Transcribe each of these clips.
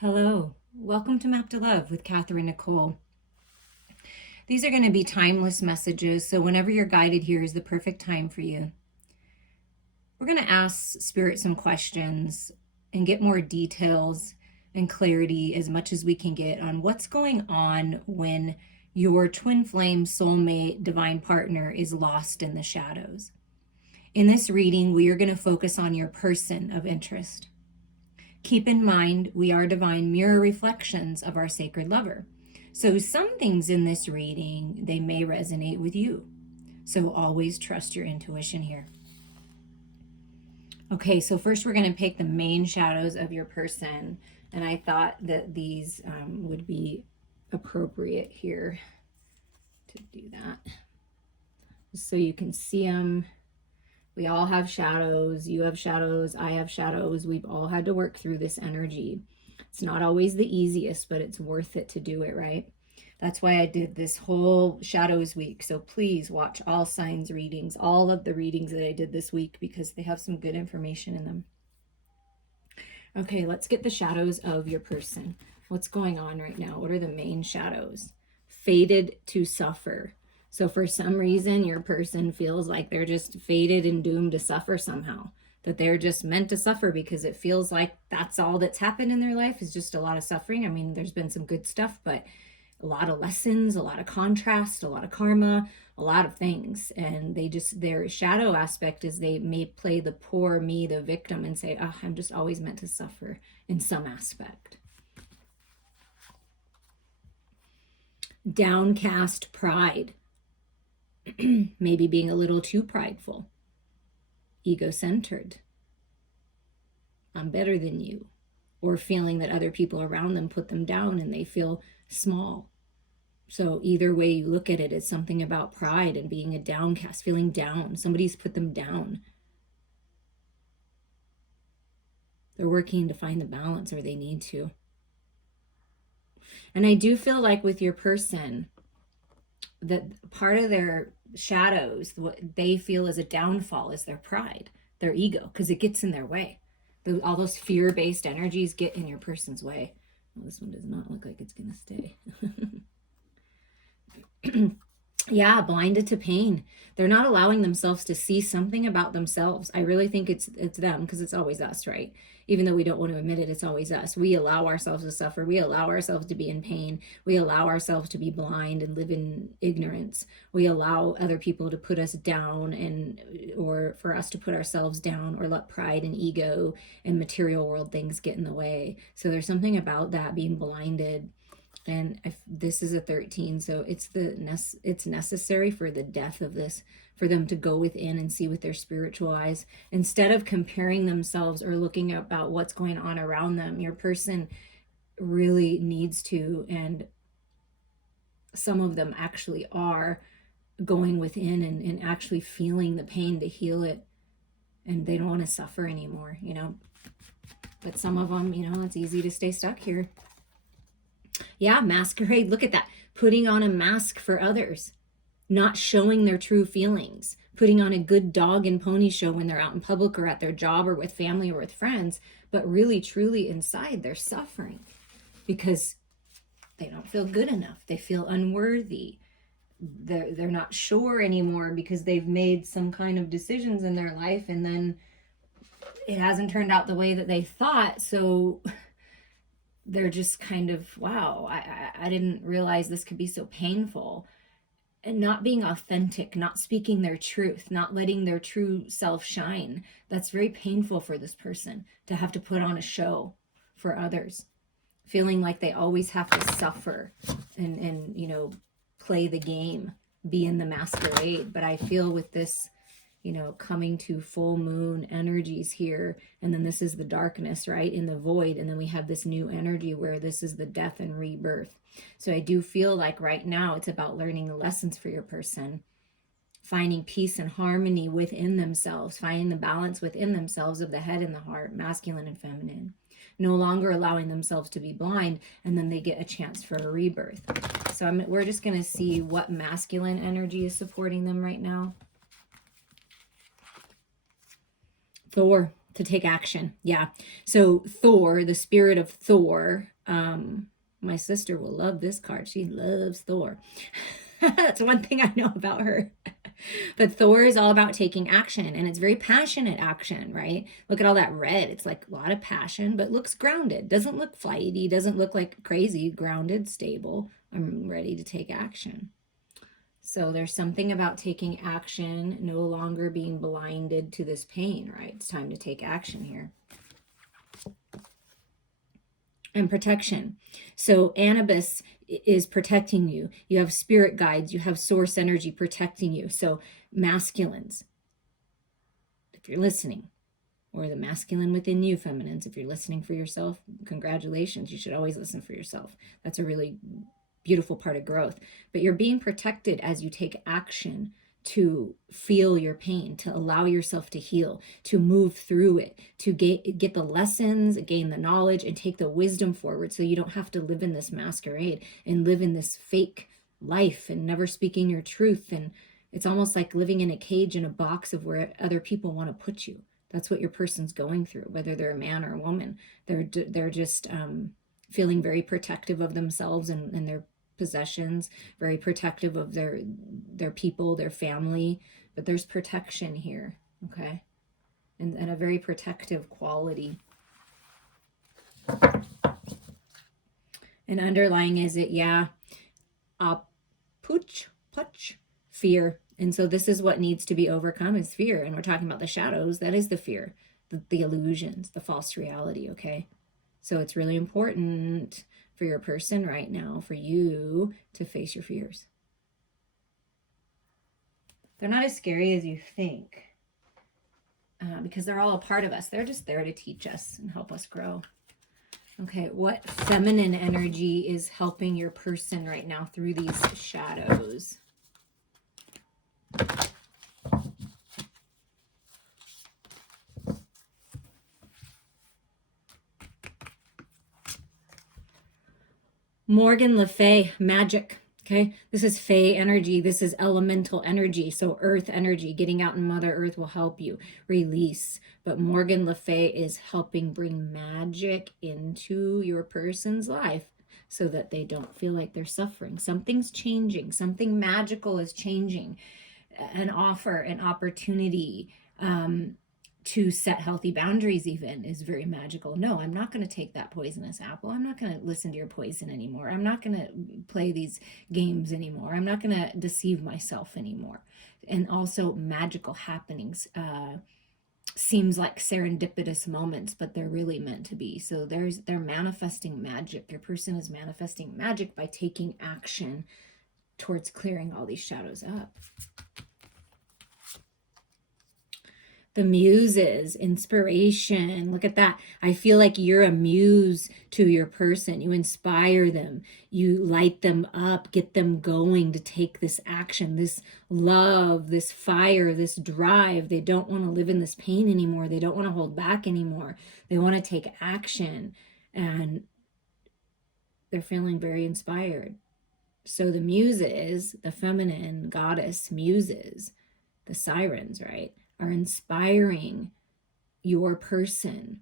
Hello, welcome to Map to Love with Katherine Nichole. These are going to be timeless messages, so whenever you're guided here is the perfect time for you. We're going to ask Spirit some questions and get more details and clarity as much as we can get on what's going on when your twin flame soulmate divine partner is lost in the shadows. In this reading, we are going to focus on your person of interest. Keep in mind, we are divine mirror reflections of our sacred lover. So some things in this reading, they may resonate with you. So always trust your intuition here. Okay, so first we're going to pick the main shadows of your person. And I thought that these would be appropriate here to do that. Just so you can see them. We all have shadows. You have shadows. I have shadows. We've all had to work through this energy. It's not always the easiest, but it's worth it to do it, right? That's why I did this whole shadows week. So please watch all signs readings, all of the readings that I did this week, because they have some good information in them. Okay, let's get the shadows of your person. What's going on right now? What are the main shadows? Fated to suffer. So for some reason, your person feels like they're just fated and doomed to suffer somehow, that they're just meant to suffer because it feels like that's all that's happened in their life is just a lot of suffering. I mean, there's been some good stuff, but a lot of lessons, a lot of contrast, a lot of karma, a lot of things. And they just, their shadow aspect is they may play the poor me, the victim, and say, oh, I'm just always meant to suffer in some aspect. Downcast pride. Maybe being a little too prideful, ego-centered, I'm better than you, or feeling that other people around them put them down and they feel small. So either way you look at it, it's something about pride and being a downcast, feeling down. Somebody's put them down. They're working to find the balance, or they need to. And I do feel like with your person, that part of their shadows, what they feel as a downfall, is their pride, their ego, because it gets in their way. All those fear-based energies get in your person's way. Well, this one does not look like it's going to stay. Yeah, blinded to pain. They're not allowing themselves to see something about themselves. I really think it's them, because it's always us, right? Even though we don't want to admit it, it's always us. We allow ourselves to suffer. We allow ourselves to be in pain. We allow ourselves to be blind and live in ignorance. We allow other people to put us down, or for us to put ourselves down, or let pride and ego and material world things get in the way. So there's something about that, being blinded. And this is a 13, so it's necessary for the death of this, for them to go within and see with their spiritual eyes, instead of comparing themselves or looking about what's going on around them. Your person really needs to, and some of them actually are going within and actually feeling the pain to heal it, and they don't want to suffer anymore, you know. But some of them, you know, it's easy to stay stuck here. Yeah, masquerade. Look at that. Putting on a mask for others, not showing their true feelings, putting on a good dog and pony show when they're out in public or at their job or with family or with friends, but really, truly inside they're suffering because they don't feel good enough. They feel unworthy. They're not sure anymore because they've made some kind of decisions in their life and then it hasn't turned out the way that they thought. So they're just kind of, wow, I didn't realize this could be so painful. And not being authentic, not speaking their truth, not letting their true self shine. That's very painful for this person, to have to put on a show for others, feeling like they always have to suffer and you know, play the game, be in the masquerade. But I feel with this, you know, coming to full moon energies here, and then this is the darkness, right, in the void, and then we have this new energy where this is the death and rebirth. So I do feel like right now it's about learning the lessons for your person, finding peace and harmony within themselves, finding the balance within themselves of the head and the heart, masculine and feminine, no longer allowing themselves to be blind, and then they get a chance for a rebirth. So we're just going to see what masculine energy is supporting them right now. Thor, To take action. Yeah. So Thor, the spirit of Thor, my sister will love this card. She loves Thor. That's one thing I know about her. But Thor is all about taking action, and it's very passionate action, right? Look at all that red. It's like a lot of passion, but looks grounded. Doesn't look flighty, doesn't look like crazy, grounded, stable. I'm ready to take action. So there's something about taking action, no longer being blinded to this pain, right? It's time to take action here. And protection. So Anubis is protecting you. You have spirit guides. You have source energy protecting you. So masculines, if you're listening, or the masculine within you, feminines, if you're listening for yourself, congratulations. You should always listen for yourself. That's a really beautiful part of growth. But you're being protected as you take action to feel your pain, to allow yourself to heal, to move through it, to get the lessons, gain the knowledge, and take the wisdom forward, so you don't have to live in this masquerade and live in this fake life and never speaking your truth. And it's almost like living in a cage, in a box of where other people want to put you. That's what your person's going through, whether they're a man or a woman. They're just feeling very protective of themselves and their possessions, very protective of their people, their family. But there's protection here, okay? And a very protective quality. And underlying is it, puch, fear. And so this is what needs to be overcome, is fear. And we're talking about the shadows. That is the fear, the illusions, the false reality, okay? So it's really important for your person right now, for you to face your fears. They're not as scary as you think, because they're all a part of us. They're just there to teach us and help us grow. Okay, what feminine energy is helping your person right now through these shadows? Morgan Le Fay, magic. Okay, this is Fey energy. This is elemental energy. So earth energy, getting out in Mother Earth will help you release. But Morgan Le Fay is helping bring magic into your person's life so that they don't feel like they're suffering. Something's changing. Something magical is changing. An offer, an opportunity, to set healthy boundaries even is very magical. No, I'm not going to take that poisonous apple. I'm not going to listen to your poison anymore. I'm not going to play these games anymore. I'm not going to deceive myself anymore. And also magical happenings seems like serendipitous moments, but they're really meant to be. So they're manifesting magic. Your person is manifesting magic by taking action towards clearing all these shadows up. The muses, inspiration. Look at that. I feel like you're a muse to your person. You inspire them. You light them up, get them going to take this action, this love, this fire, this drive. They don't want to live in this pain anymore. They don't want to hold back anymore. They want to take action, and they're feeling very inspired. So the muses, the feminine goddess muses, the sirens, right, are inspiring your person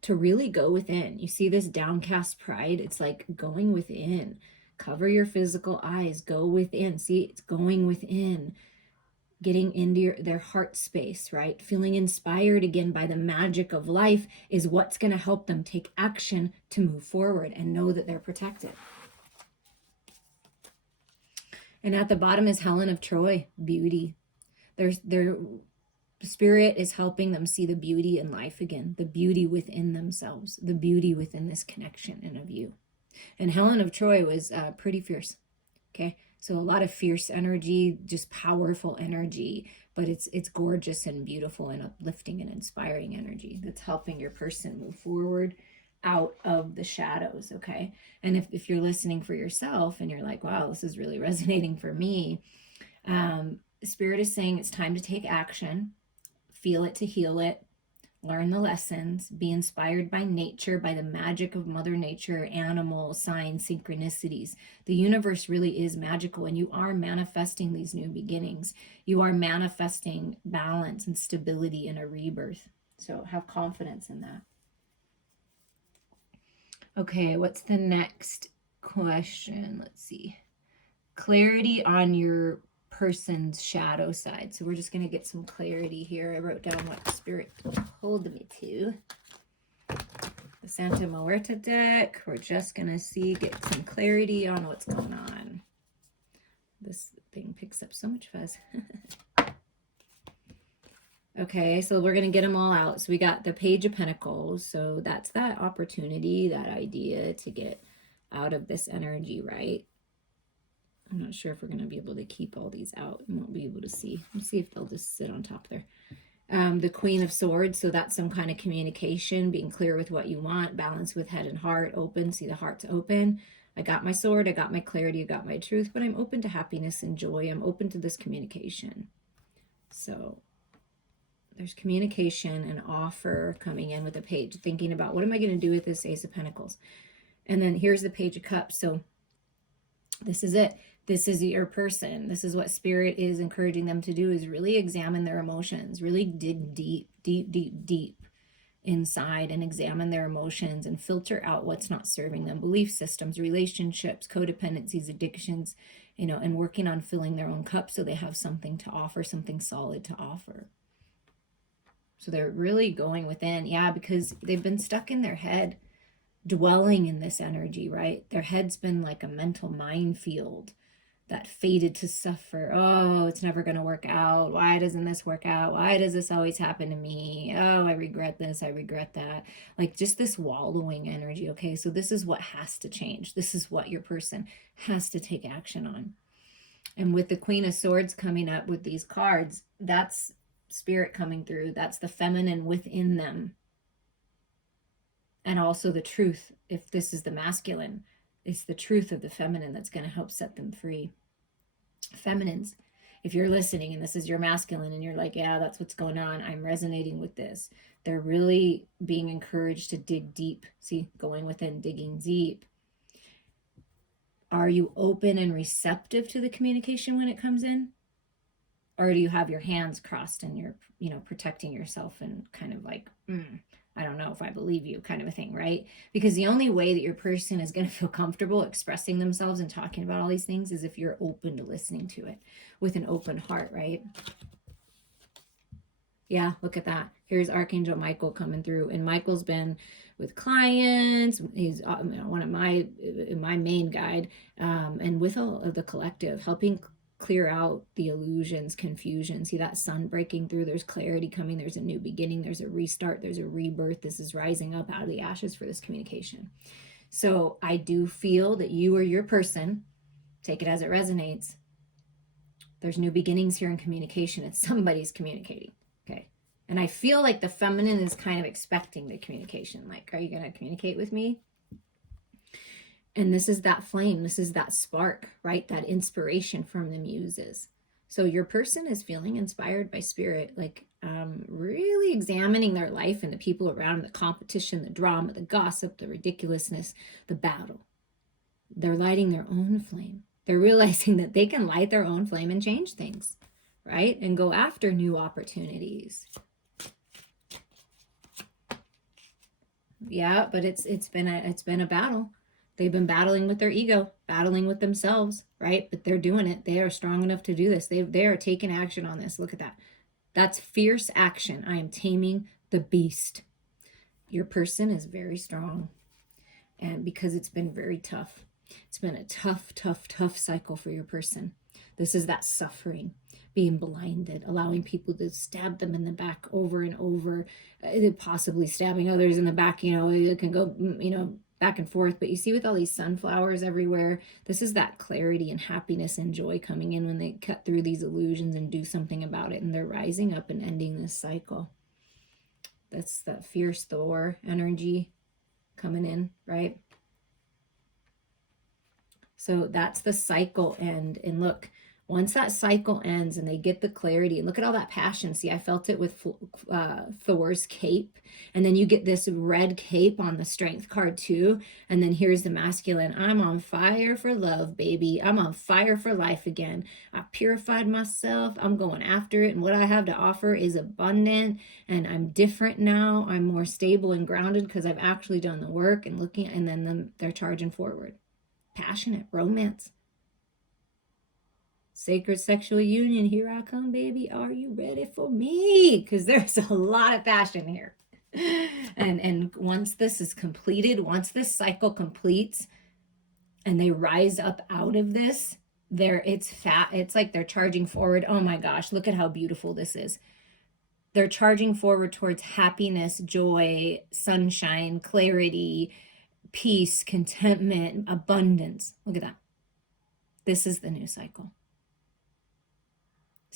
to really go within. You see this downcast pride? It's like going within. Cover your physical eyes. Go within. See, it's going within. Getting into their heart space, right? Feeling inspired again by the magic of life is what's going to help them take action to move forward and know that they're protected. And at the bottom is Helen of Troy, beauty. Their spirit is helping them see the beauty in life again, the beauty within themselves, the beauty within this connection and of you. And Helen of Troy was pretty fierce, okay? So a lot of fierce energy, just powerful energy, but it's gorgeous and beautiful and uplifting and inspiring energy that's helping your person move forward out of the shadows, okay? And if you're listening for yourself and you're like, wow, this is really resonating for me, Spirit is saying it's time to take action, feel it to heal it, learn the lessons, be inspired by nature, by the magic of Mother Nature, animals, signs, synchronicities. The universe really is magical, and you are manifesting these new beginnings. You are manifesting balance and stability in a rebirth. So have confidence in that. Okay, what's the next question? Let's see. Clarity on your person's shadow side. So we're just going to get some clarity here. I wrote down what Spirit told me to. The Santa Muerta deck. We're just going to get some clarity on what's going on. This thing picks up so much fuzz. Okay, so we're going to get them all out. So we got the Page of Pentacles. So that's that opportunity, that idea to get out of this energy, right? I'm not sure if we're going to be able to keep all these out and won't be able to see. Let's see if they'll just sit on top there. The Queen of Swords, so that's some kind of communication, being clear with what you want, balance with head and heart, open. See, the heart's open. I got my sword, I got my clarity, I got my truth, but I'm open to happiness and joy. I'm open to this communication. So there's communication and offer coming in with a page, thinking about what am I going to do with this Ace of Pentacles? And then here's the Page of Cups. So this is it. This is your person. This is what Spirit is encouraging them to do, is really examine their emotions, really dig deep, deep, deep, deep inside and examine their emotions and filter out what's not serving them. Belief systems, relationships, codependencies, addictions, you know, and working on filling their own cup so they have something to offer, something solid to offer. So they're really going within, yeah, because they've been stuck in their head, dwelling in this energy, right? Their head's been like a mental minefield that fated to suffer. Oh, it's never going to work out. Why doesn't this work out? Why does this always happen to me? Oh, I regret this. I regret that. Like just this wallowing energy. Okay, so this is what has to change. This is what your person has to take action on. And with the Queen of Swords coming up with these cards, that's Spirit coming through. That's the feminine within them. And also the truth. If this is the masculine, it's the truth of the feminine that's going to help set them free. Feminines, if you're listening and this is your masculine and you're like, yeah, that's what's going on, I'm resonating with this. They're really being encouraged to dig deep. See, going within, digging deep. Are you open and receptive to the communication when it comes in? Or do you have your hands crossed and you're, you know, protecting yourself and kind of like, I don't know if I believe you kind of a thing, right? Because the only way that your person is going to feel comfortable expressing themselves and talking about all these things is if you're open to listening to it with an open heart, right? Yeah, look at that. Here's Archangel Michael coming through, and Michael's been with clients. He's one of my main guide, and with all of the collective, helping clear out the illusions, confusion. See that sun breaking through. There's clarity coming. There's a new beginning. There's a restart. There's a rebirth. This is rising up out of the ashes for this communication. So I do feel that you or your person, take it as it resonates, there's new beginnings here in communication. It's somebody's communicating. Okay. And I feel like the feminine is kind of expecting the communication. Like, are you going to communicate with me? And this is that flame. This is that spark, right? That inspiration from the muses. So your person is feeling inspired by Spirit, like really examining their life and the people around them, the competition, the drama, the gossip, the ridiculousness, the battle. They're lighting their own flame. They're realizing that they can light their own flame and change things, right? And go after new opportunities. Yeah, but it's been a battle. They've been battling with their ego, battling with themselves, right? But they're doing it. They are strong enough to do this. They are taking action on this. Look at that. That's fierce action. I am taming the beast. Your person is very strong. And because it's been very tough. It's been a tough, tough, tough cycle for your person. This is that suffering, being blinded, allowing people to stab them in the back over and over, possibly stabbing others in the back. You know, it can go, you know, back and forth. But you see with all these sunflowers everywhere, this is that clarity and happiness and joy coming in when they cut through these illusions and do something about it. And they're rising up and ending this cycle. That's that fierce Thor energy coming in, right? So that's the cycle end. And look, Once that cycle ends and they get the clarity, and look at all that passion. See, I felt it with Thor's cape. And then you get this red cape on the strength card too. And then here's the masculine. I'm on fire for love, baby. I'm on fire for life again. I purified myself. I'm going after it. And what I have to offer is abundant. And I'm different now. I'm more stable and grounded because I've actually done the work and looking. And then they're charging forward. Passionate, romance. Sacred sexual union, here I come, baby. Are you ready for me? Because there's a lot of passion here. And once this is completed, once this cycle completes and they rise up out of this, it's like they're charging forward. Oh my gosh, look at how beautiful this is. They're charging forward towards happiness, joy, sunshine, clarity, peace, contentment, abundance. Look at that. This is the new cycle.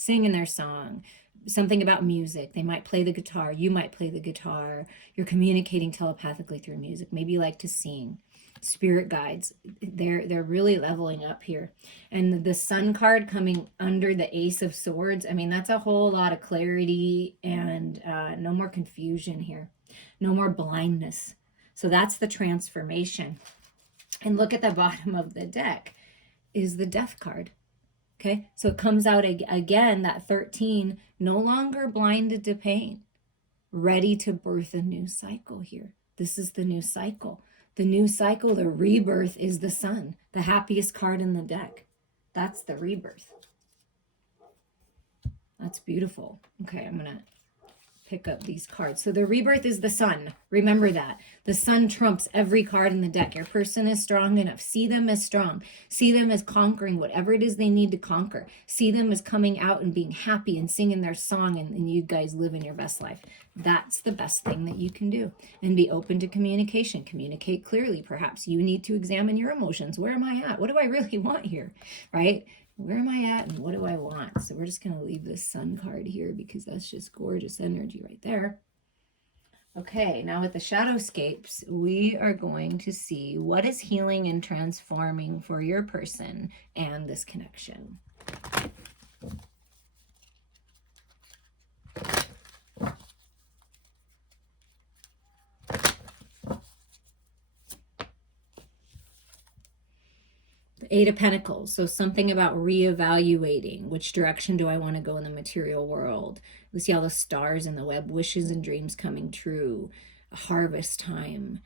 Singing their song, something about music. They might play the guitar. You might play the guitar. You're communicating telepathically through music. Maybe you like to sing. Spirit guides. They're really leveling up here. And the Sun card coming under the Ace of Swords. I mean, that's a whole lot of clarity and no more confusion here. No more blindness. So that's the transformation. And look at the bottom of the deck is the Death card. Okay, so it comes out again, that 13, no longer blinded to pain, ready to birth a new cycle here. This is the new cycle. The new cycle, the rebirth is the Sun, the happiest card in the deck. That's the rebirth. That's beautiful. Okay, I'm going to pick up these cards. So the rebirth is the Sun. Remember that. The Sun trumps every card in the deck. Your person is strong enough. See them as strong. See them as conquering whatever it is they need to conquer. See them as coming out and being happy and singing their song, and you guys live in your best life. That's the best thing that you can do. And be open to communication. Communicate clearly. Perhaps you need to examine your emotions. Where am I at? What do I really want here? Right? Where am I at and what do I want? So we're just going to leave this Sun card here because that's just gorgeous energy right there. Okay, now with the Shadowscapes, we are going to see what is healing and transforming for your person and this connection. Eight of Pentacles, so something about reevaluating. Which direction do I want to go in the material world? We see all the stars in the web, wishes and dreams coming true, harvest time.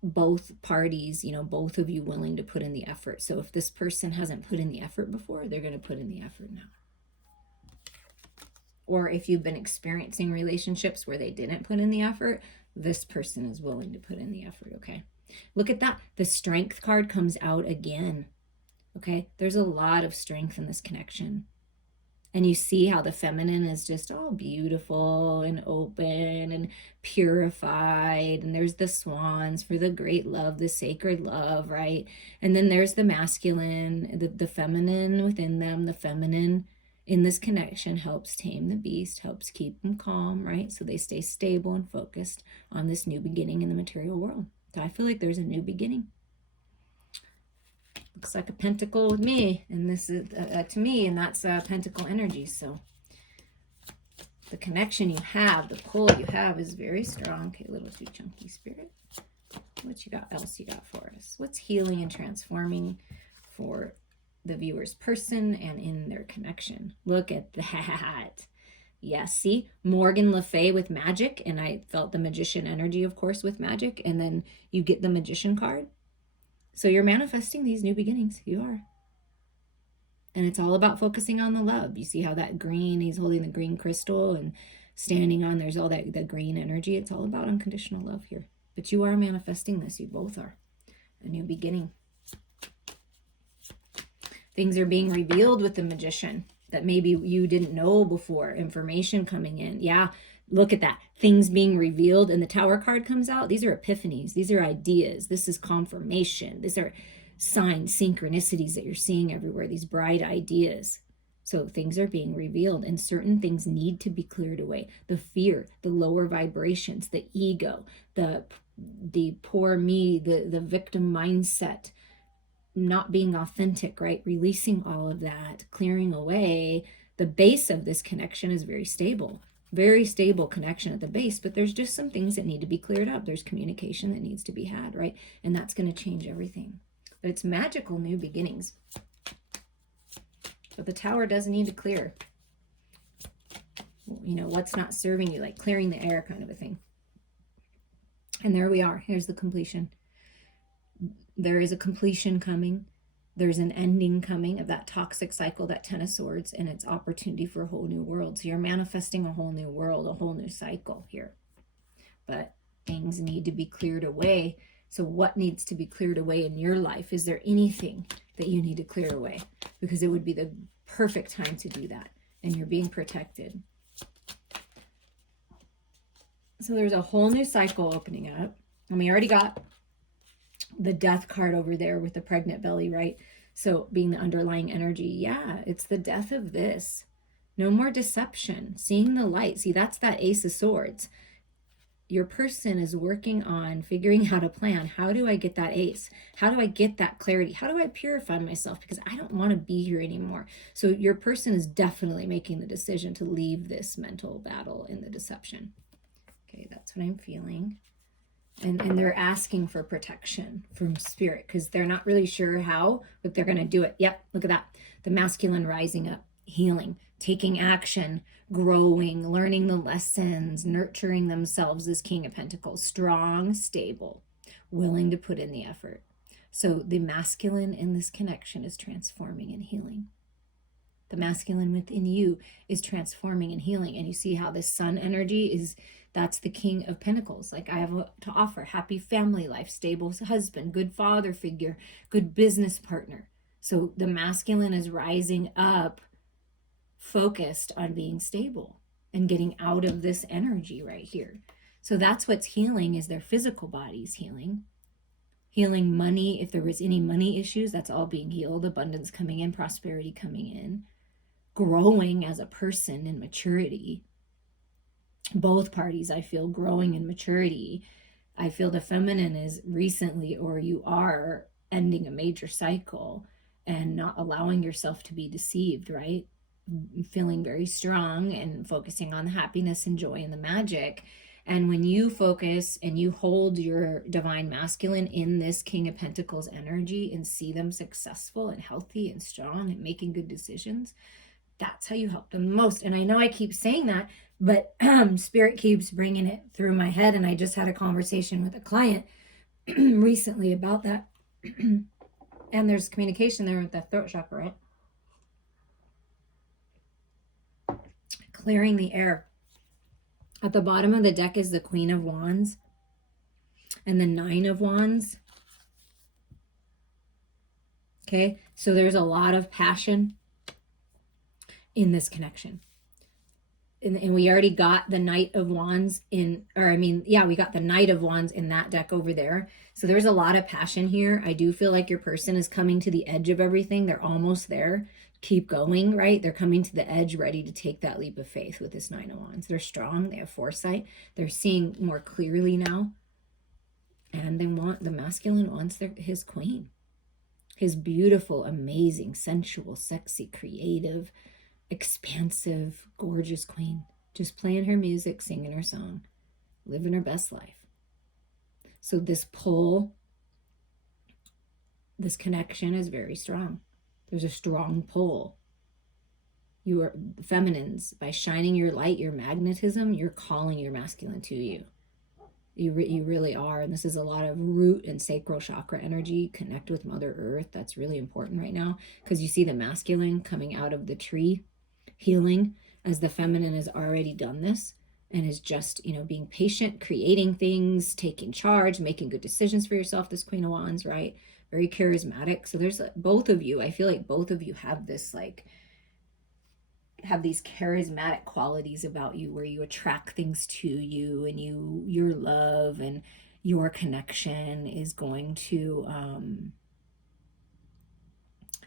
Both parties, both of you willing to put in the effort. So if this person hasn't put in the effort before, they're going to put in the effort now. Or if you've been experiencing relationships where they didn't put in the effort, this person is willing to put in the effort, okay? Look at that. The Strength card comes out again. Okay, there's a lot of strength in this connection. And you see how the feminine is just all beautiful and open and purified. And there's the swans for the great love, the sacred love, right? And then there's the masculine, the feminine within them. The feminine in this connection helps tame the beast, helps keep them calm, right? So they stay stable and focused on this new beginning in the material world. So I feel like there's a new beginning. Looks like a pentacle with me, and this is to me, and that's pentacle energy. So the connection you have, the pull you have is very strong. Okay, a little too chunky, Spirit. What you got else you got for us? What's healing and transforming for the viewer's person and in their connection? Look at that. Yes, see, Morgan Le Fay with magic, and I felt the magician energy, of course, with magic, and then you get the magician card. So you're manifesting these new beginnings. You are. And it's all about focusing on the love. You see how that green, he's holding the green crystal and standing on, there's all that the green energy. It's all about unconditional love here. But you are manifesting this. You both are. A new beginning. Things are being revealed with the magician that maybe you didn't know before. Information coming in. Yeah, look at that. Things being revealed, and the Tower card comes out. These are epiphanies. These are ideas. This is confirmation. These are signs, synchronicities that you're seeing everywhere. These bright ideas. So things are being revealed, and certain things need to be cleared away. The fear, the lower vibrations, the ego, the poor me, the victim mindset. not being authentic, right? Releasing all of that, clearing away. The base of this connection is very stable connection at the base, but there's just some things that need to be cleared up. There's communication that needs to be had, right? And that's going to change everything. But it's magical new beginnings. But the Tower does need to clear. You know, what's not serving you, like clearing the air kind of a thing. And there we are. Here's the completion. There is a completion coming. There's an ending coming of that toxic cycle, that 10 of Swords, and it's opportunity for a whole new world. So you're manifesting a whole new world, a whole new cycle here. But things need to be cleared away. So what needs to be cleared away in your life? Is there anything that you need to clear away? Because it would be the perfect time to do that. And you're being protected. So there's a whole new cycle opening up. And we already got the death card over there with the pregnant belly, right? So being the underlying energy, yeah, it's the death of this. No more deception, seeing the light. See, that's that Ace of Swords. Your person is working on figuring out a plan. How do I get that ace? How do I get that clarity? How do I purify myself? Because I don't want to be here anymore. So your person is definitely making the decision to leave this mental battle in the deception. Okay, that's what I'm feeling. And they're asking for protection from spirit because they're not really sure how, but they're going to do it. Yep, look at that. The masculine rising up, healing, taking action, growing, learning the lessons, nurturing themselves as King of Pentacles. Strong, stable, willing to put in the effort. So the masculine in this connection is transforming and healing. The masculine within you is transforming and healing. And you see how this sun energy is, that's the King of Pentacles. Like I have to offer happy family life, stable husband, good father figure, good business partner. So the masculine is rising up, focused on being stable and getting out of this energy right here. So that's what's healing, is their physical bodies healing. Healing money, if there was any money issues, that's all being healed. Abundance coming in, prosperity coming in. Growing as a person in maturity. Both parties, I feel, growing in maturity. I feel the feminine is recently, or you are ending a major cycle and not allowing yourself to be deceived, right? Feeling very strong and focusing on the happiness and joy and the magic. And when you focus and you hold your divine masculine in this King of Pentacles energy and see them successful and healthy and strong and making good decisions, that's how you help them most. And I know I keep saying that, but spirit keeps bringing it through my head. And I just had a conversation with a client recently about that. And there's communication there with the throat chakra, right? Clearing the air. At the bottom of the deck is the Queen of Wands and the Nine of Wands. Okay, so there's a lot of passion in this connection. And we already got the Knight of Wands in, we got the Knight of Wands in that deck over there. So there's a lot of passion here. I do feel like your person is coming to the edge of everything. They're almost there. Keep going, right? They're coming to the edge, ready to take that leap of faith with this Nine of Wands. They're strong. They have foresight. They're seeing more clearly now. And the masculine wants his queen. His beautiful, amazing, sensual, sexy, creative, expansive, gorgeous queen, just playing her music, singing her song, living her best life. So this pull, this connection is very strong. There's a strong pull. You are feminines. By shining your light, your magnetism, you're calling your masculine to you. You really are. And this is a lot of root and sacral chakra energy. Connect with Mother Earth. That's really important right now, because you see the masculine coming out of the tree, healing, as the feminine has already done this and is just, being patient, creating things, taking charge, making good decisions for yourself. This Queen of Wands, right? Very charismatic. So there's both of you. I feel like both of you have this, have these charismatic qualities about you where you attract things to you, and your love and your connection is going to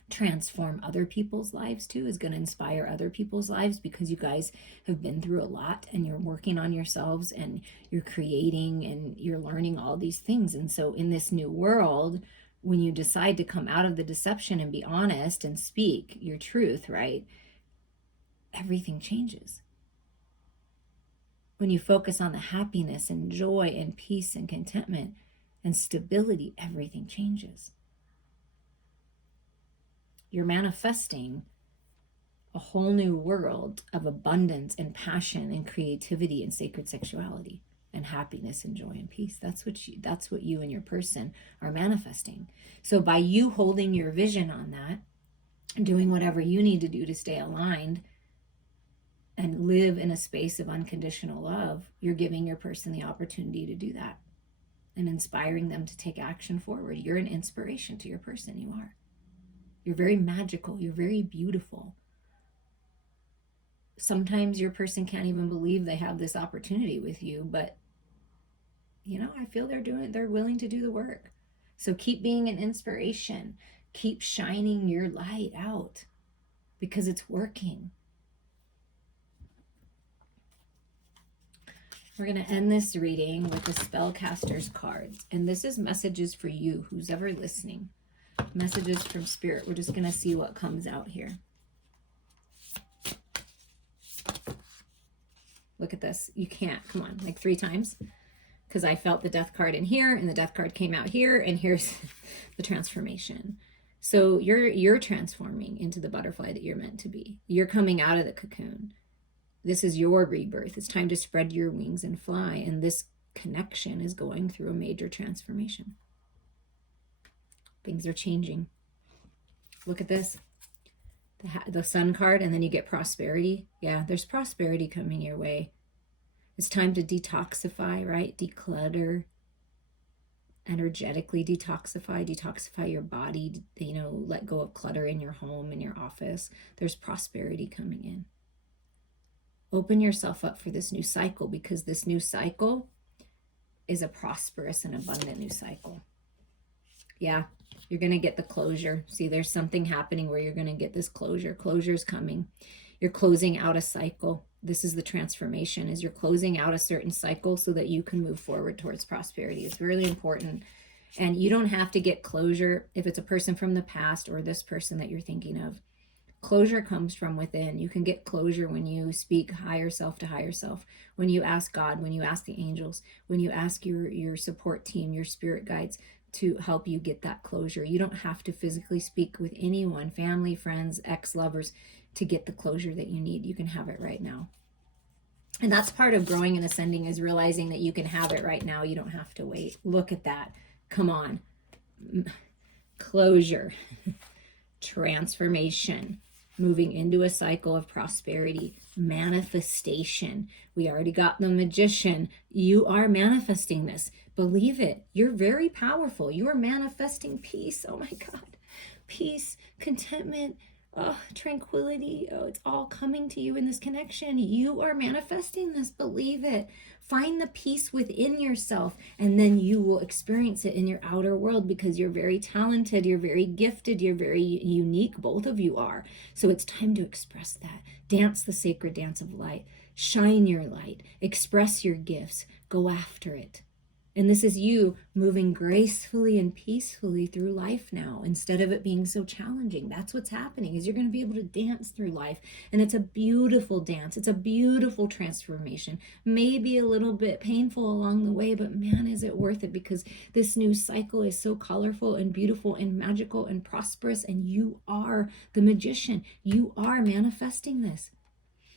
transform other people's lives too, is going to inspire other people's lives, because you guys have been through a lot and you're working on yourselves and you're creating and you're learning all these things. And so in this new world, when you decide to come out of the deception and be honest and speak your truth, right? Everything changes. When you focus on the happiness and joy and peace and contentment and stability, everything changes. You're manifesting a whole new world of abundance and passion and creativity and sacred sexuality and happiness and joy and peace. That's what you and your person are manifesting. So by you holding your vision on that, doing whatever you need to do to stay aligned and live in a space of unconditional love, you're giving your person the opportunity to do that and inspiring them to take action forward. You're an inspiration to your person. You are. You're very magical. You're very beautiful. Sometimes your person can't even believe they have this opportunity with you, but I feel they're willing to do the work. So keep being an inspiration. Keep shining your light out because it's working. We're going to end this reading with the Spellcaster's cards. And this is messages for you, who's ever listening. Messages from Spirit. We're just going to see what comes out here. Look at this. You can't. Come on. Like 3 times. Because I felt the Death card in here, and the Death card came out here, and here's the transformation. So you're transforming into the butterfly that you're meant to be. You're coming out of the cocoon. This is your rebirth. It's time to spread your wings and fly. And this connection is going through a major transformation. Things are changing. Look at this. The Sun card, and then you get prosperity. Yeah, there's prosperity coming your way. It's time to detoxify, right? Declutter. Energetically detoxify your body. Let go of clutter in your home, in your office. There's prosperity coming in. Open yourself up for this new cycle, because this new cycle is a prosperous and abundant new cycle. Yeah, you're going to get the closure. See, there's something happening where you're going to get this closure. Closure's coming. You're closing out a cycle. This is the transformation, is you're closing out a certain cycle so that you can move forward towards prosperity. It's really important. And you don't have to get closure if it's a person from the past or this person that you're thinking of. Closure comes from within. You can get closure when you speak higher self to higher self, when you ask God, when you ask the angels, when you ask your support team, your spirit guides to help you get that closure. You don't have to physically speak with anyone, family, friends, ex-lovers, to get the closure that you need. You can have it right now. And that's part of growing and ascending, is realizing that you can have it right now. You don't have to wait. Look at that. Come on. Closure. Transformation. Moving into a cycle of prosperity. Manifestation. We already got the Magician. You are manifesting this. Believe it. You're very powerful. You are manifesting peace. Oh my God. Peace, contentment, tranquility. It's all coming to you in this connection. You are manifesting this. Believe it. Find the peace within yourself, and then you will experience it in your outer world, because you're very talented, you're very gifted, you're very unique. Both of you are. So it's time to express that. Dance the sacred dance of light. Shine your light. Express your gifts. Go after it. And this is you moving gracefully and peacefully through life now, instead of it being so challenging. That's what's happening, is you're going to be able to dance through life. And it's a beautiful dance. It's a beautiful transformation. Maybe a little bit painful along the way, but man, is it worth it, because this new cycle is so colorful and beautiful and magical and prosperous. And you are the Magician. You are manifesting this.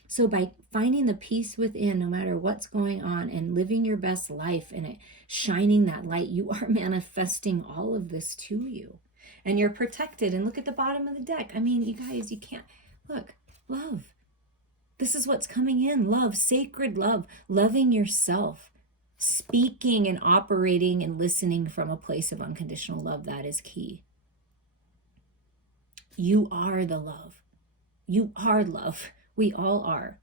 So by finding the peace within, no matter what's going on, and living your best life and shining that light, you are manifesting all of this to you. And you're protected. And look at the bottom of the deck. I mean, you guys, you can't, look, love. This is what's coming in. Love, sacred love, loving yourself, speaking and operating and listening from a place of unconditional love. That is key. You are the love. You are love. We all are.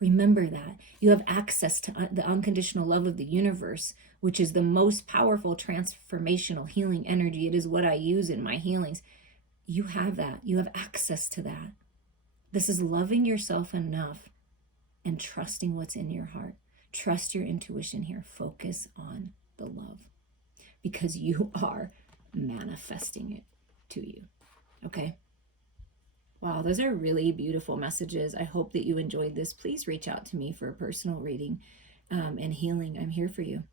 Remember that. You have access to the unconditional love of the universe, which is the most powerful transformational healing energy. It is what I use in my healings. You have that. You have access to that. This is loving yourself enough and trusting what's in your heart. Trust your intuition here. Focus on the love, because you are manifesting it to you. Okay? Wow, those are really beautiful messages. I hope that you enjoyed this. Please reach out to me for a personal reading and healing. I'm here for you.